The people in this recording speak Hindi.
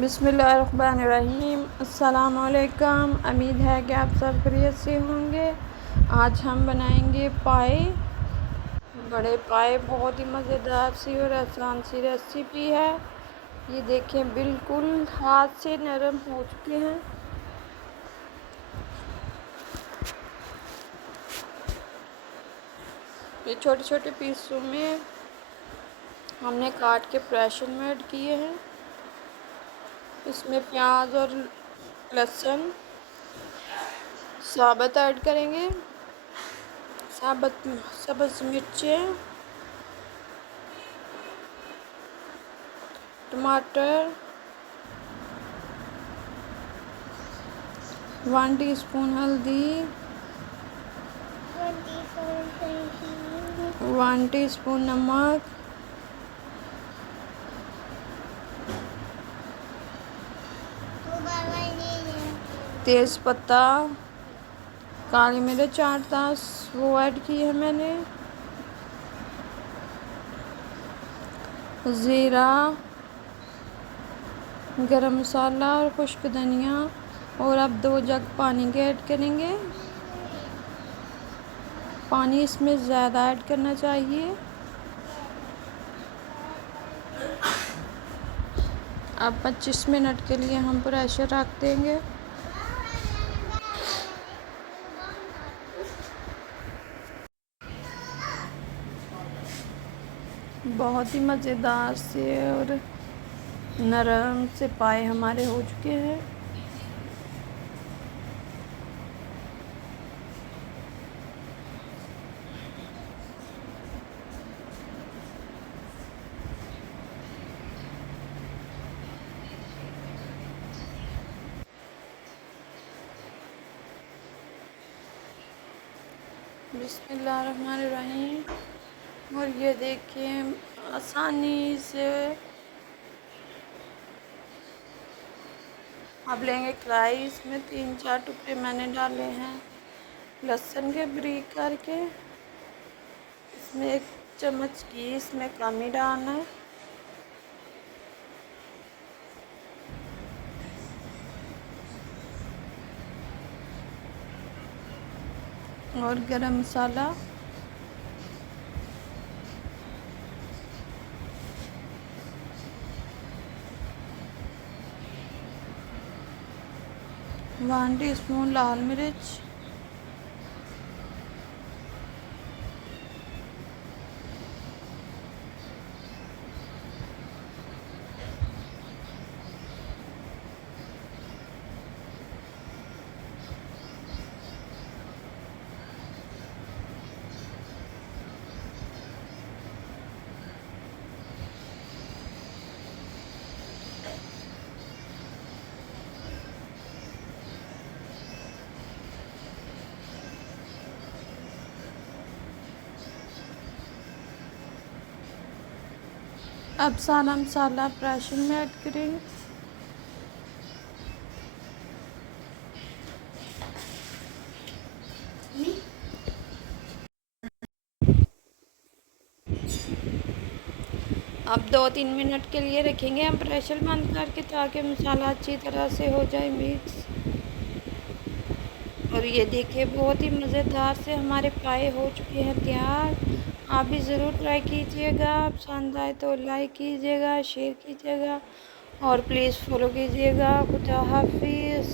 बिस्मिल्लाहिर्रहमानिर्रहीम। अस्सलाम वालेकुम। उम्मीद है कि आप सब खैरियत से होंगे। आज हम बनाएंगे पाए। बड़े पाए बहुत ही मज़ेदार सी और आसान सी रेसिपी है। ये देखें, बिल्कुल हाथ से नरम हो चुके हैं। ये छोटे छोटे पीसों में हमने काट के प्रेशर में ऐड किए हैं। इसमें प्याज और लहसुन साबुत ऐड करेंगे, साबुत सब्ज़ मिर्चें, टमाटर, 1 टीस्पून हल्दी, 1 टीस्पून नमक, तेज़ पत्ता, काली मिर्च 8-10 वो ऐड की है मैंने, ज़ीरा, गरम मसाला और खुश्क धनिया। और अब 2 जग पानी के ऐड करेंगे। पानी इसमें ज़्यादा ऐड करना चाहिए। अब 25 मिनट के लिए हम प्रेशर रख देंगे। बहुत ही मज़ेदार से और नरम से पाए हमारे हो चुके हैं। बिस्मिल्लाहिर्रहमानिर्रहीम। और ये देखिए, आसानी से अब लेंगे कढ़ाई। इसमें 3-4 टुकड़े मैंने डाले हैं लहसुन के बारीक करके। इसमें 1 चम्मच घी इसमें कम ही डालना है। और गरम मसाला, वन टीस्पून लाल मिर्च, अब सारा मसाला प्रेशर में ऐड करेंगे। अब 2-3 मिनट के लिए रखेंगे हम प्रेशर बंद करके, ताकि मसाला अच्छी तरह से हो जाए मिक्स। और ये देखिए, बहुत ही मज़ेदार से हमारे पाए हो चुके हैं तैयार। आप भी ज़रूर ट्राई कीजिएगा। पसंद आए तो लाइक कीजिएगा, शेयर कीजिएगा और प्लीज़ फॉलो कीजिएगा। खुदा हाफिज़।